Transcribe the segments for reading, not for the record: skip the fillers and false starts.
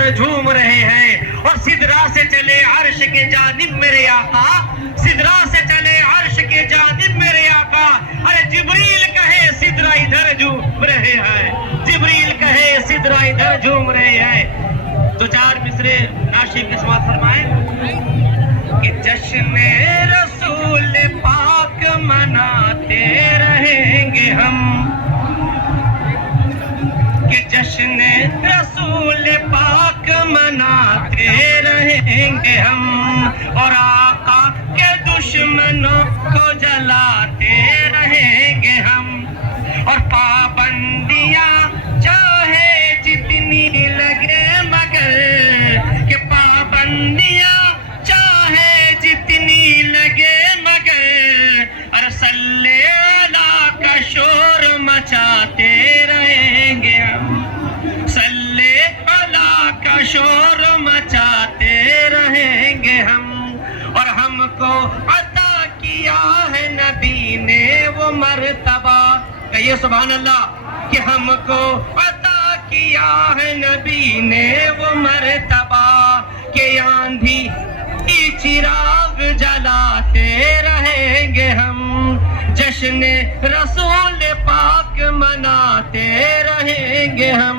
پر جھوم رہے ہیں، اور سدرا سے چلے عرش کے جانب میرے آقا، سدرا سے چلے عرش کے جانب میرے آقا، ارے جبریل کہے سدرا ادھر جھوم رہے ہیں، جبریل کہے سدرا ادھر جھوم رہے ہیں۔ تو چار مصرے ناشد کے سماعت فرمائیں کہ جشن رسول پاک مناتے رہیں گے ہم، کہ جشن رسول پاک مناتے رہیں گے ہم، اور آقا کے دشمنوں کو جلاتے رہیں گے ہم، اور پابندیاں چاہے جتنی لگے مگر، کہ پابندیاں چاہے جتنی لگے مگر، اور صلی اللہ کا شور مچاتے رہیں گے ہم، صلی اللہ کا شور مچاتے رہیں گے ہم، اور ہم کو عطا کیا ہے نبی نے وہ مرتبہ، کہیے سبحان اللہ، کہ ہم کو عطا کیا ہے نبی نے وہ مرتبہ، کہ آندھی کی چراغ جلاتے رہیں گے ہم، جشن رسول پاک مناتے رہیں گے ہم۔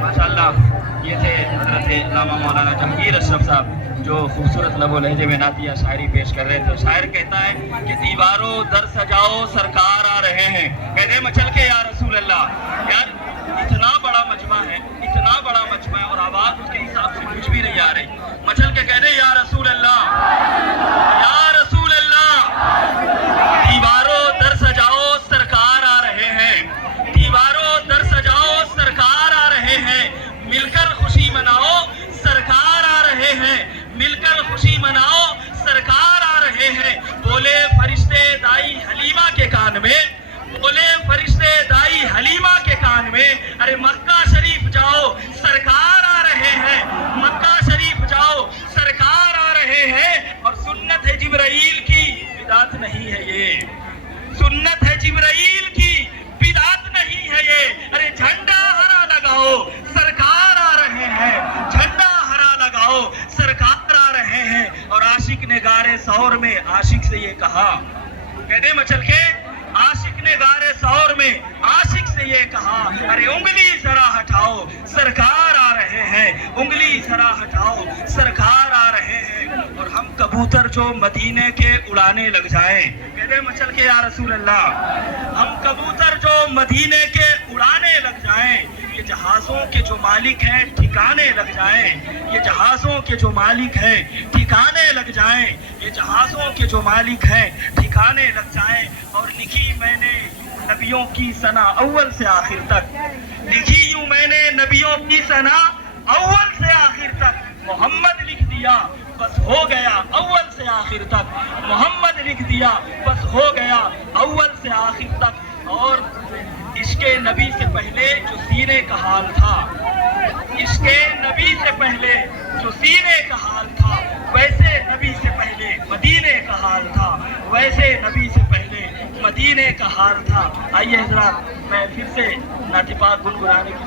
ماشاءاللہ، یہ تھے حضرت علامہ مولانا جہانگیر اشرف صاحب جو خوبصورت لب و لہجے میں نعتیہ شاعری پیش کر رہے تھے۔ شاعر کہتا ہے کہ دیواروں در سجاؤ سرکار آ رہے ہیں، کہتے مچل کے یا رسول اللہ۔ یار اتنا بڑا مجمع ہے، اتنا بڑا مجمع ہے، اور آواز اس کے حساب سے کچھ بھی نہیں آ رہی، مچل کے کہتے یا رسول اللہ، یا رسول اللہ۔ دیواروں در سجاؤ سرکار آ رہے ہیں، دیواروں در سجاؤ سرکار آ رہے ہیں، مل کر خوشی مناؤ سرکار آ رہے ہیں، مل کر خوشی مناؤ سرکار آ رہے ہیں۔ بولے فرشتے دائی حلیمہ کے کان میں، بولے فرشتے دائی حلیمہ کے کان میں، ارے مکہ شریف جاؤ سرکار آ رہے ہیں، مکہ شریف جاؤ سرکار آ رہے ہیں۔ اور سنت ہے جبرائیل کی، بدعت نہیں ہے یہ، سنت ہے جبرائیل کی، بدعت نہیں ہے یہ۔ ارے جھنڈا ہرا لگاؤ سرکار آ رہے ہیں، جھنڈا ہرا لگاؤ سرکار آ رہے ہیں۔ اور عاشق نے گارے سور میں عاشق سے یہ کہا، کہتے مچل کے عاشق نے گارے سور میں عاشق سے یہ کہا، ارے انگلی ذرا ہٹاؤ سرکار آ رہے ہیں، انگلی ذرا ہٹاؤ سرکار آ رہے ہیں۔ اور ہم کبوتر جو مدینے کے اڑانے لگ جائیں، کہتے مچل کے یا رسول اللہ، ہم کبوتر جو مدینے کے اڑانے لگ جائیں، یہ جہازوں کے جو مالک ہیں ٹھکانے لگ جائیں، یہ جہازوں کے جو مالک ہیں ٹھکانے لگ جائیں، یہ جہازوں کے جو مالک ہیں ٹھکانے لگ جائیں۔ اور لکھی میں نے نبیوں کی ثنا اول سے آخر تک، لکھی یوں میں نے نبیوں کی ثنا اول سے آخر تک، محمد لکھ دیا بس ہو گیا اول سے آخر تک، محمد لکھ دیا بس ہو گیا اول سے آخر تک۔ اور عشق نبی سے پہلے جو سینے کا حال تھا، عشق نبی سے پہلے جو سینے کا حال تھا، ویسے نبی سے پہلے مدینے کا حال تھا، ویسے نبی سے پہلے مدینے کا حال تھا۔ آئیے حضرات، میں پھر سے نعت پاک گنگنانے کی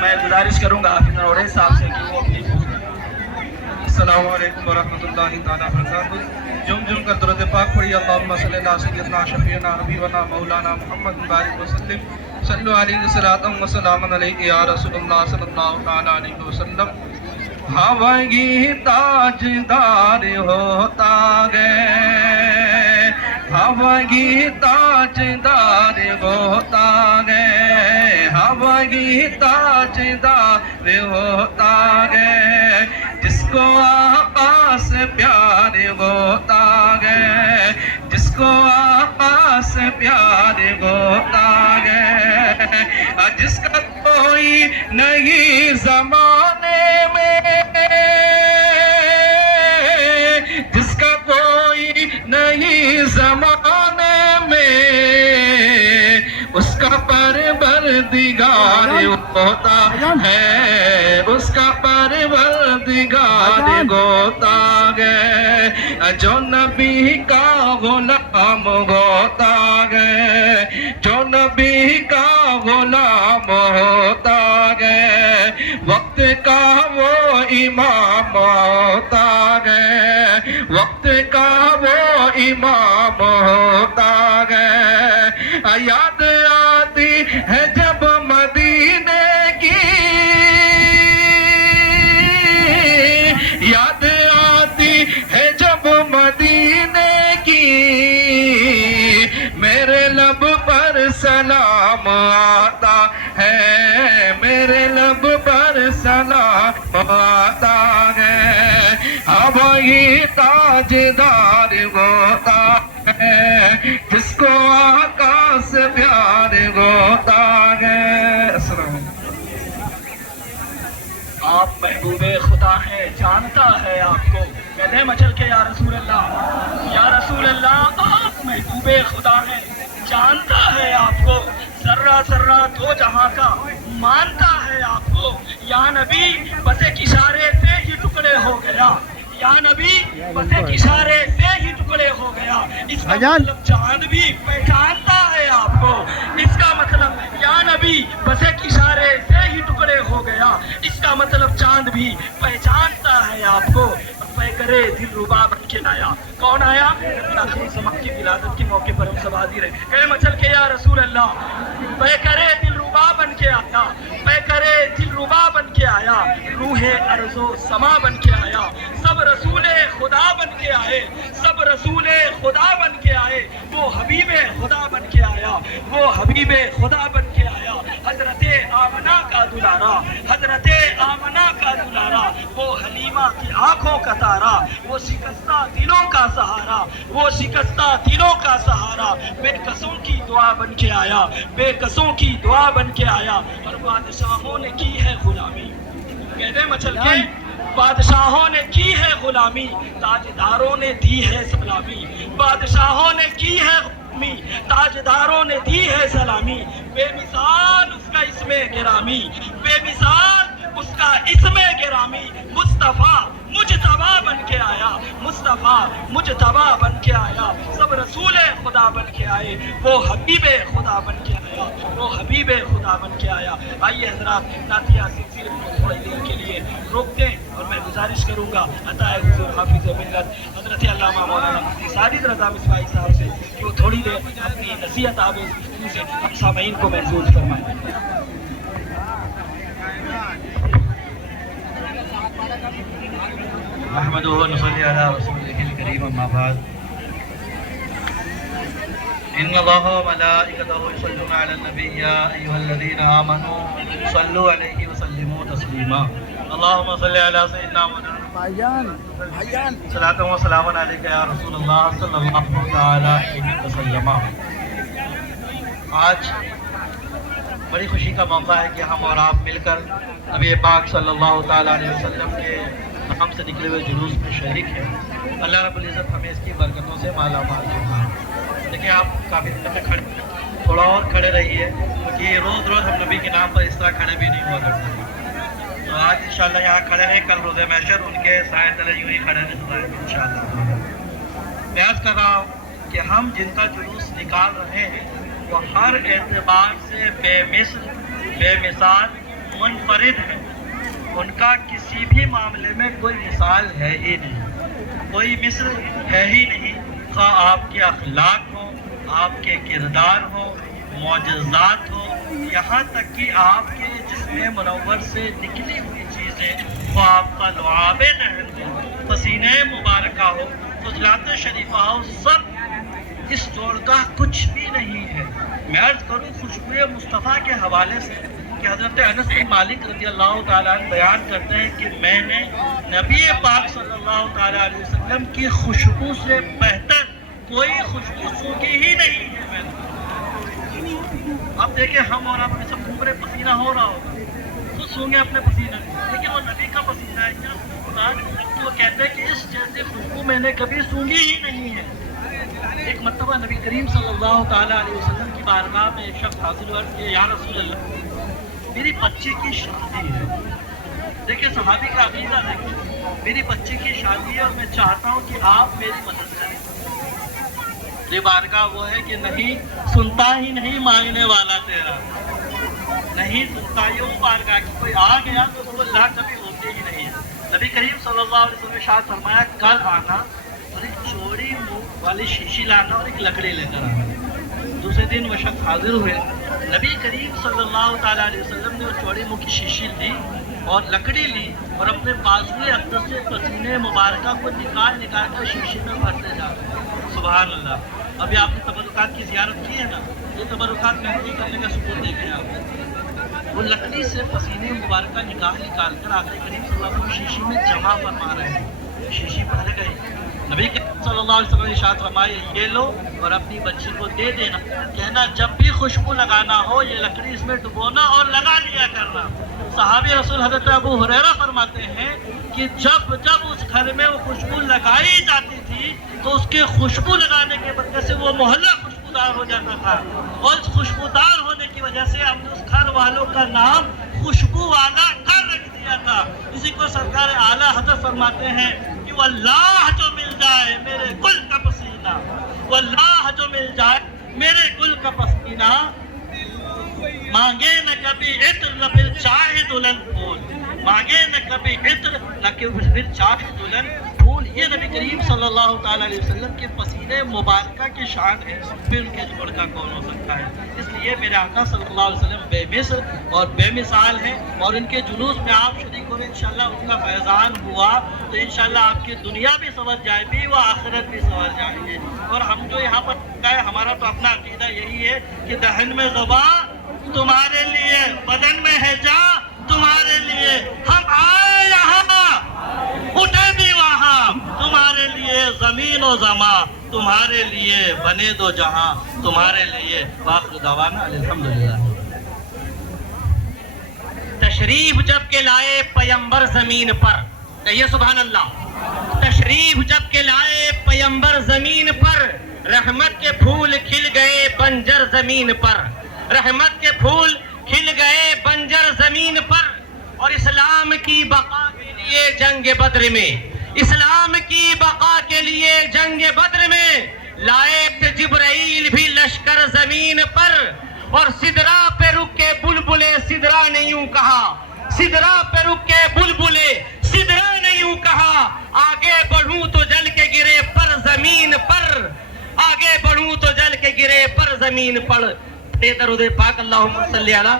میں گزارش کروں گا حافظ نوری صاحب سے کہ وہ اپنی السلام علیکم ورحمۃ اللہ تعالیٰ وبرکاتہ۔ جم جم کر درود پاک پڑھی، اللہم صلی علی سیدنا شفیعنا حبیبنا مولانا محمد بارک وسلم، صلو علیہ صلاۃ و سلام علیک یا رسول اللہ صلی اللہ علیہ وسلم۔ ہواگی تاجدار ہوتا گئے، ہواگی تاجدار ہوتا گئے، ہواگی تاجدار ہوتا گئے، جس کو آقا سے پیار ہوتا گئے، جس کو آقا سے پیار ہوتا گئے، جس کا کوئی نہیں زمانے میں، جس کا کوئی نہیں زمانے میں، اس کا پر بر پروردگار ہوتا ہے، اس کا پروردگار ہوتا ہے، جو نبی کا غلام ہوتا ہے، جو نبی کا غلام ہوتا ہے، وقت کا وہ امام ہوتا ہے، وقت کا وہ امام ہوتا ہے۔ یاد آتی ہے جب مدینے کی، یاد آتی ہے جب مدینے کی، میرے لب پر سلام آتا ہے، میرے لب پر سلام آتا ہے، اب یہ تاجدار ہوتا ہے جس کو آقا سے پیار ہوتا ہے۔ السلام علیکم۔ آپ محبوب خدا ہیں، جانتا ہے آپ کو، کہتے ہیں مچل کے یا رسول اللہ، یا رسول اللہ آپ محبوب خدا ہیں، جانتا ہے آپ کو، ذرہ ذرہ دو جہاں کا مانتا ہے آپ کو، یا نبی بس ایک اشارے سے ہی ٹکڑے ہو گیا، یا نبی بس ایک اشارے سے ہی ٹکڑے ہو گیا، اس کا مطلب چاند بھی پہچانتا ہے آپ کو، اس کا مطلب یا نبی بس ایک اشارے سے ہی ٹکڑے ہو گیا، اس کا مطلب چاند بھی پہچانتا ہے آپ کو، پے کرے دل ربا بن کے لایا، کون آیا؟ سماع کی ولادت کے موقع پر ہم سب حاضر ہیں، کہے مچل کے یا رسول اللہ، پے کرے دل ربا بن کے آیا، پے کرے دل ربا بن کے آیا، روح ارض و سما بن کے آیا، سب رسول خدا بن کے آئے، سب رسول خدا بن کے آئے، وہ حبیب خدا بن کے آیا، وہ حبیب خدا بن کے آیا، حضرت آمنہ کا دلارا، حضرت آمنہ کا دلارا، وہ حلیمہ کی آنکھوں کا تارا، وہ شکستہ دلوں کا سہارا، وہ شکستہ دلوں کا سہارا، بے قصوں کی دعا بن کے آیا، بے قصوں کی دعا بن کے آیا، اور بادشاہوں نے کی ہے غلامی، کہتے ہیں مچل کے بادشاہوں نے کی ہے غلامی، تاجداروں نے دی ہے سلامی، بادشاہوں نے کی ہے غلامی، تاجداروں نے دی ہے سلامی، بے مثال اس کا اسم گرامی، بے مثال اس کا اسم گرامی، مصطفیٰ مجتبی بن کے آیا، مصطفیٰ مجتبی بن کے آیا، سب رسول خدا بن کے آئے، وہ حبیب خدا بن کے آیا، وہ حبیب خدا بن کے آیا۔ آئیے حضرات نعتیہ سلسلے کو تھوڑی دیر کے لیے روک دیں، اور میں گزارش کروں گا عطا حضور حافظ ملت حضرت علامہ مولانا مفتی ساجد رضا مصباحی صاحب سے کہ وہ تھوڑی دیر اپنی نصیحت آمیز گفتگو سے ہم سامعین کو محفوظ فرمائیں۔ نحمدہ و نصلی علی رسولہ الکریم، اما بعد، ان اللہ و ملائکتہ یصلون علی النبی یا ایھا الذین آمنوا صلوا علیہ وسلموا تسلیما، اللہم صلی علی سیدنا محمد صلاۃ و سلام علیک یا رسول اللہ صلی اللہ تعالی علیہ وسلم۔ آج بڑی خوشی کا موقع ہے کہ ہم اور آپ مل کر نبی پاک صلی اللہ تعالی علیہ وسلم کے نام سے نکلے ہوئے جلوس میں شریک ہیں۔ اللہ رب العزت ہمیں اس کی برکتوں سے مالا مال فرمائے۔ دیکھیں آپ کافی دیر میں کھڑے، تھوڑا اور کھڑے رہیے، کیونکہ روز روز ہم نبی کے نام پر اس طرح کھڑے بھی نہیں ہوا کرتے، تو آج انشاءاللہ یہاں کھڑے ہیں، کل روز محشر ان کے سائے تلے یوں ہی کھڑے نظر آئیں گے انشاءاللہ۔ میں عرض کر رہا ہوں کہ ہم جن کا جلوس نکال رہے ہیں وہ ہر اعتبار سے بے مثل، بے مثال، منفرد ہیں، ان کا کسی بھی معاملے میں کوئی مثال ہے ہی نہیں، کوئی مثل ہے ہی نہیں، خواہ آپ کے اخلاق ہوں، آپ کے کردار ہوں، معجزات ہوں، یہاں تک کہ آپ کے جسم منور سے نکلی ہوئی چیزیں، وہ آپ کا لعاب نہر ہو، پسینہ مبارکہ ہو، فضلات شریفہ ہو، سب اس جوڑ کا کچھ بھی نہیں ہے۔ میں عرض کروں خوشبوئے مصطفیٰ کے حوالے سے کہ حضرت انس بن مالک رضی اللہ تعالیٰ عنہ بیان کرتے ہیں کہ میں نے نبی پاک صلی اللہ تعالیٰ علیہ وسلم کی خوشبو سے بہتر کوئی خوشبو سونگھی ہی نہیں ہے میں نے۔ اب دیکھیں ہم اور آپ میں سب گھوم رہے، پسینہ ہو رہا ہوگا، خود سونگے اپنے پسینہ، لیکن وہ نبی کا پسینہ ہے، کیا وہ کہتے ہیں کہ اس جیسی خوشبو میں نے کبھی سونگھی ہی نہیں ہے۔ ایک مرتبہ نبی کریم صلی اللہ تعالیٰ علیہ وسلم کی بارگاہ میں ایک شخص حاضر ہوا کہ یا رسول اللہ میری بچے کی شادی ہے. دیکھیں صحابی کا عقیدہ دیکھیں, میری بچے کی شادی ہے اور میں چاہتا ہوں کہ آپ میری مدد کریں. یہ بارگاہ وہ ہے کہ نہیں سنتا ہی نہیں مانگنے والا تیرا, نہیں سنتا ہی وہ بارگاہ کی کوئی آ گیا تو وہ اللہ کبھی ہوتے ہی نہیں ہے. نبی کریم صلی اللہ علیہ وسلم نے ارشاد فرمایا کل آنا اور ایک چوڑی منہ والی شیشی لانا اور ایک لکڑی لے کر آنا. دوسرے دن وہ شخص حاضر ہوئے. نبی کریم صلی اللہ تعالیٰ علیہ وسلم نے وہ چوڑی منہ کی شیشی لی اور لکڑی لی اور اپنے بازوئے اقدس سے پسینے مبارکہ کو نکال کر شیشے میں بھرتے جا رہے ہیں. سبحان اللہ. ابھی آپ نے تبرکات کی زیارت کی ہے نا, یہ تبرکات محفوظ کرنے کا ثبوت دیکھیں آپ. وہ لکڑی سے پسینے مبارکہ نکال کر آقا کریم صلی اللہ علیہ وسلم شیشی میں جمع فرما رہے ہیں. شیشی بھر گئی. نبی کریم صلی اللہ علیہ وسلم نے ارشاد فرمایا یہ لو اور اپنی بچی کو دے دینا, کہنا جب بھی خوشبو لگانا ہو یہ لکڑی اس میں ڈبونا اور لگا لیا کرنا. صحابی رسول حضرت ابو ہریرہ فرماتے ہیں کہ جب اس گھر میں وہ خوشبو لگائی جاتی تھی تو اس کے خوشبو لگانے کے وجہ سے وہ محلہ خوشبودار ہو جاتا تھا, اور اس خوشبودار ہونے کی وجہ سے ہم نے اس گھر والوں کا نام خوشبو والا گھر رکھ دیا تھا. اسی کو سرکار اعلیٰ حضرت فرماتے ہیں کہ واللہ جو مل جائے میرے گل کا پسینہ, واللہ جو مل جائے میرے گل کا پسینہ, مانگے نہ کبھی عطر نہ پھر چاہے دلہن پھول, مانگے نہ کبھی عطر نہ پھر چاہے دلہن پھول. یہ نبی کریم صلی اللہ تعالیٰ علیہ وسلم کے پسینے مبارکہ کی شان ہے, پھر ان کے جوڑ کا کون ہو سکتا ہے. اس لیے میرے آقا صلی اللہ علیہ وسلم بے مثل اور بے مثال ہیں, اور ان کے جلوس میں آپ شریک ہوئے انشاءاللہ ان کا فیضان ہوا تو انشاءاللہ آپ کی دنیا بھی سنور جائے گی و آخرت بھی سنور جائے گی. اور ہم جو یہاں پر ہے ہمارا تو اپنا عقیدہ یہی ہے کہ دہن میں زبان تمہارے لیے, بدن میں ہے جان تمہارے لیے, ہم آئے یہاں اٹھے بھی وہاں تمہارے لیے, زمین و زمان تمہارے لیے, بنے دو جہاں تمہارے لیے. وآخر دعوانا الحمدللہ. تشریف جب کے لائے پیمبر زمین پر, کہیے سبحان اللہ. تشریف جب کے لائے پیمبر زمین پر, رحمت کے پھول کھل گئے بنجر زمین پر, رحمت کے پھول کھل گئے بنجر زمین پر. اور اسلام کی بقا کے لیے جنگ بدر میں, اسلام کی بقا کے لیے جنگ بدر میں لائے تھے جبرائیل بھی لشکر زمین پر. اور سدرا پہ رک کے بلبلے سدرا نے یوں کہا, سدرا پہ رک کے بلبلے سدرا نے یوں کہا, آگے بڑھوں تو جل کے گرے پر زمین پر, آگے بڑھوں تو جل کے گرے پر زمین پر. درود پاک اللہم صلی علی.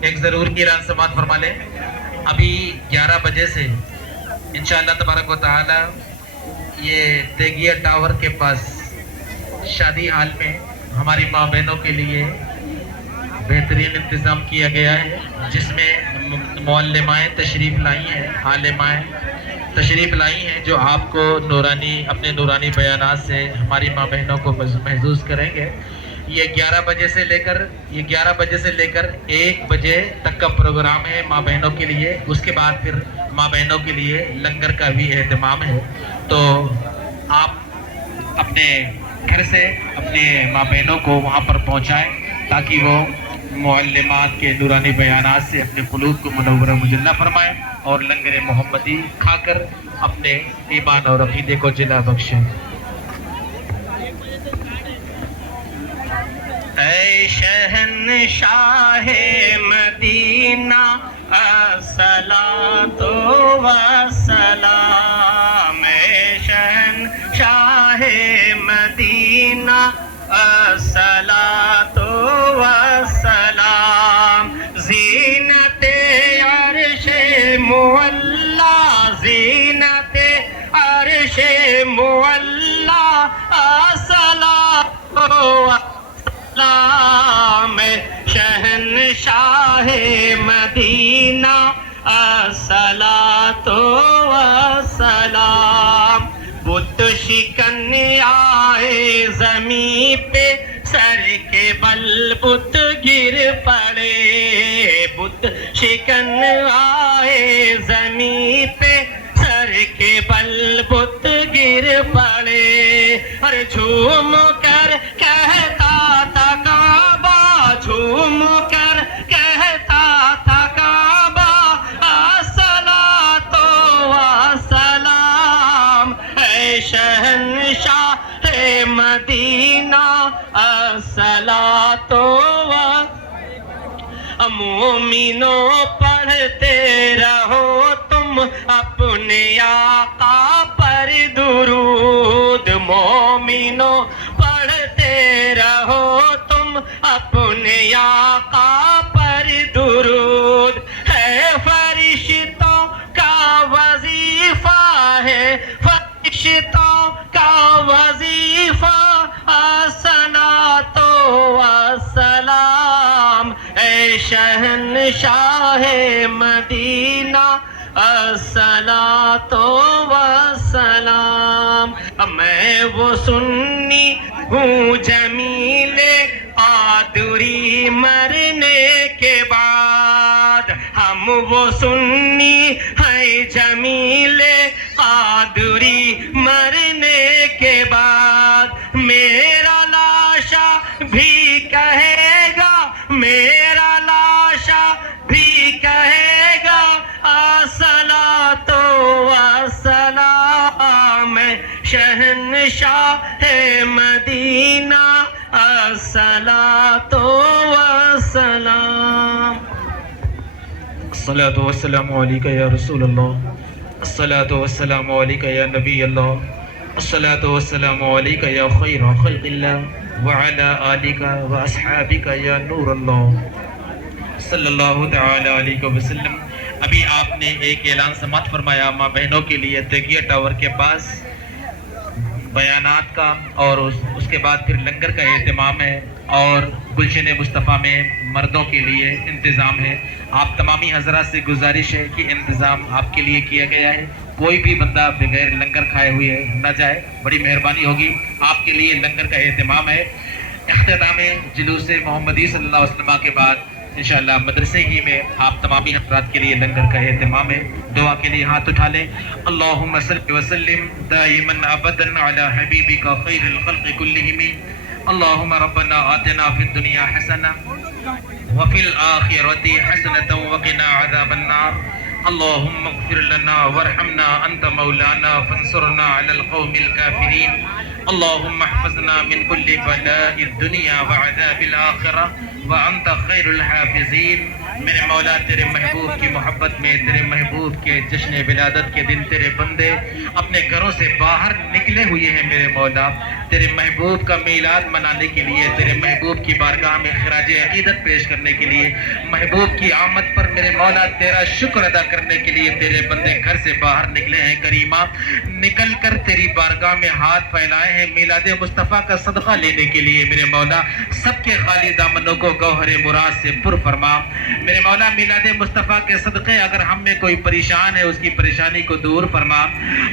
ایک ضرور کی اعلان سماعت فرما لیں. ابھی 11 بجے سے انشاءاللہ تبارک و تعالی یہ تیگیا ٹاور کے پاس شادی حال میں ہماری ماں بہنوں کے لیے بہترین انتظام کیا گیا ہے, جس میں معلمائیں تشریف لائی ہیں, عالمائیں تشریف لائی ہیں, جو آپ کو نورانی اپنے نورانی بیانات سے ہماری ماں بہنوں کو محظوظ کریں گے. یہ 11 بجے سے لے کر 1 بجے تک کا پروگرام ہے ماں بہنوں کے لیے. اس کے بعد پھر ماں بہنوں کے لیے لنگر کا بھی اہتمام ہے. تو آپ اپنے گھر سے اپنے ماں بہنوں کو وہاں پر پہنچائیں تاکہ وہ معلمات کے نورانی بیانات سے اپنے قلوب کو منور مجلہ فرمائیں اور لنگر محمدی کھا کر اپنے ایمان اور عقیدے کو جلا بخشیں. اے شہنشاہ مدینہ الصلاۃ والسلام, اے شہنشاہ مدینہ الصلاۃ والسلام. زینت عرش معلا, زینت عرش معلا الصلاۃ والسلام, شہنشاہ مدینہ الصلاۃ والسلام. بت شکن آئے زمین پہ سر کے بل بت گر پڑے, بت شکن آئے زمین پہ سر کے بل ارے جھوم کر کہتا تھا کعبہ، جھوم کر کہتا تھا کعبہ، الصلاۃ والسلام اے شہنشاہ مدینہ، الصلاۃ مومنوں پڑھتے رہو تم اپنے آقا پر درود، مومنوں پڑھتے رہو تم اپنے آقا پر درود، ہے فرشتوں کا وظیفہ، ہے فرشتوں کا وظیفہ، الصلاۃ والسلام اے شہنشاہ مدینہ، الصلاۃ والسلام۔ میں وہ سنی ہوں جمیل قادری مرنے کے بعد، ہم وہ سنی ہیں جمیل قادری مرنے کے بعد، میرا لاشا بھی کہے گا، میرا لاشا بھی کہے گا، الصلاۃ والسلام شہنشاہ مدینہ، الصلاۃ والسلام۔ الصلاۃ والسلام علیکہ یا رسول اللہ، الصلاۃ والسلام علیکہ یا نبی اللہ، الصلاۃ والسلام علیکہ یا خیر خلق اللہ، وعلی آلک واصحابک یا نور اللہ، صلی اللہ تعالی علیہ وسلم۔ ابھی آپ نے ایک اعلان سماعت فرمایا ماں بہنوں کے لیے تیگیہ ٹاور کے پاس بیانات کا، اور اس کے بعد پھر لنگر کا اہتمام ہے، اور گلشن مصطفیٰ میں مردوں کے لیے انتظام ہے۔ آپ تمامی حضرات سے گزارش ہے کہ انتظام آپ کے لیے کیا گیا ہے، کوئی بھی بندہ بغیر لنگر کھائے ہوئے نہ جائے، بڑی مہربانی ہوگی۔ آپ کے لیے لنگر کا اہتمام ہے۔ اختتام جلوس محمدی صلی اللہ علیہ وسلم کے بعد انشاءاللہ مدرسے ہی میں آپ تمامی حضرات کے لیے لنگر کا اہتمام ہے۔ دعا کے لیے ہاتھ اٹھا لیں۔ اللہم صلی وسلم دائما ابدا علی حبیبک خیر الخلق کلہم، اللہم ربنا آتنا فی الدنیا حسنہ وفی الآخرۃ حسنۃ وقنا عذاب النار، اللہم اغفر لنا وارحمنا انت مولانا فانصرنا علی القوم الکافرین، اللہم احفظنا من کل بلاء الدنیا وعذاب الآخرہ وانت خیر الحافظین۔ میرے مولا تیرے محبوب کی محبت میں، تیرے محبوب کے جشن ولادت کے دن تیرے بندے اپنے گھروں سے باہر نکلے ہوئے ہیں میرے مولا، تیرے محبوب کا میلاد منانے کے لیے، تیرے محبوب کی بارگاہ میں خراج عقیدت پیش کرنے کے لیے، محبوب کی آمد پر میرے مولا تیرا شکر ادا کرنے کے لیے تیرے بندے گھر سے باہر نکلے ہیں کریمہ، نکل کر تیری بارگاہ میں ہاتھ پھیلائے ہیں میلاد مصطفیٰ کا صدقہ لینے کے لیے میرے مولا، سب کے خالی دامنوں کو گوہر مراد سے پر فرما میرے مولا۔ میلاد مصطفیٰ کے صدقے اگر ہم میں کوئی پریشان ہے اس کی پریشانی کو دور فرما،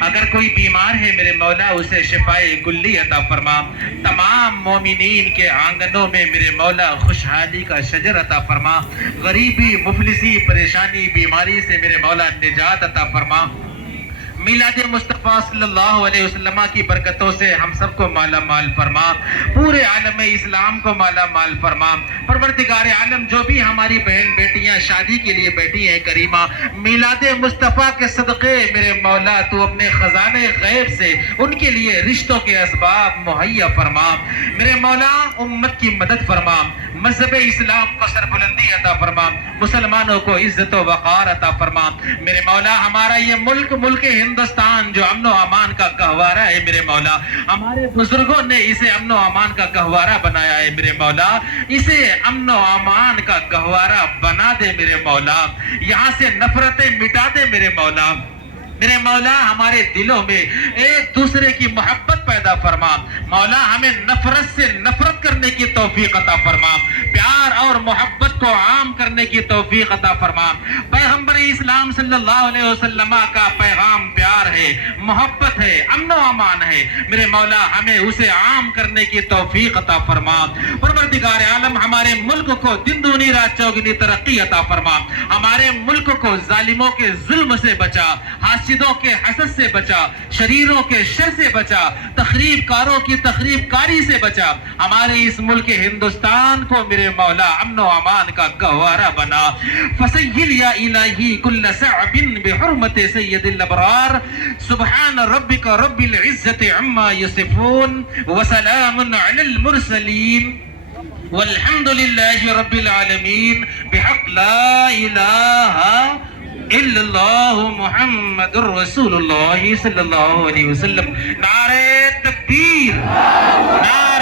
اگر کوئی بیمار ہے میرے مولا اسے شفائے کلی عطا فرما، تمام مومنین کے آنگنوں میں میرے مولا خوشحالی کا شجر عطا فرما، غریبی مفلسی پریشانی بیماری سے میرے مولا نجات عطا فرما۔ میلاد مصطفیٰ صلی اللہ علیہ وسلم کی برکتوں سے ہم سب کو مالا مال فرما، پورے عالم اسلام کو مالا مال فرما۔ پروردگار عالم جو بھی ہماری بہن بیٹیاں شادی کے لیے بیٹھی ہیں کریمہ، میلاد مصطفیٰ کے صدقے میرے مولا تو اپنے خزانے غیب سے ان کے لیے رشتوں کے اسباب مہیا فرما میرے مولا، امت کی مدد فرما، مذہب اسلام کو سربلندی عطا فرما، مسلمانوں کو عزت و وقار عطا فرما میرے مولا۔ ہمارا یہ ملک ہندوستان جو امن و امان کا گہوارہ ہے میرے مولا، ہمارے بزرگوں نے اسے امن و امان کا گہوارہ بنایا ہے میرے مولا، اسے امن و امان کا گہوارہ بنا دے میرے مولا، یہاں سے نفرتیں مٹا دے میرے مولا۔ میرے مولا ہمارے دلوں میں ایک دوسرے کی محبت پیدا فرما مولا، ہمیں نفرت سے نفرت کرنے کی توفیق عطا فرما، پیار اور محبت کو عام کرنے کی توفیق عطا فرما۔ پیغمبر اسلام صلی اللہ علیہ وسلم کا پیغام پیار ہے، محبت ہے، امن و امان ہے، میرے مولا ہمیں اسے عام کرنے کی توفیق عطا فرما۔ پروردگار عالم ہمارے ملک کو دن دگنی رات چوگنی ترقی عطا فرما، ہمارے ملک کو ظالموں کے ظلم سے بچا، حاسدوں کے حسد سے بچا، شریروں کے شر سے بچا، تخریب کاروں کی تخریب کاری سے بچا، ہمارے اس ملک ہندوستان کو میرے مولا امن و امان کا گہوارہ بنا۔ فسیل یا الہی کل صعب بحرمت سید الابرار، سبحان ربک رب العزت عما یصفون، وسلام علی المرسلین، والحمد للہ رب العالمین، بحق لا الہ الا اللہ محمد رسول اللہ صلی اللہ علیہ وسلم۔ نعرہ تکبیر، نعرہ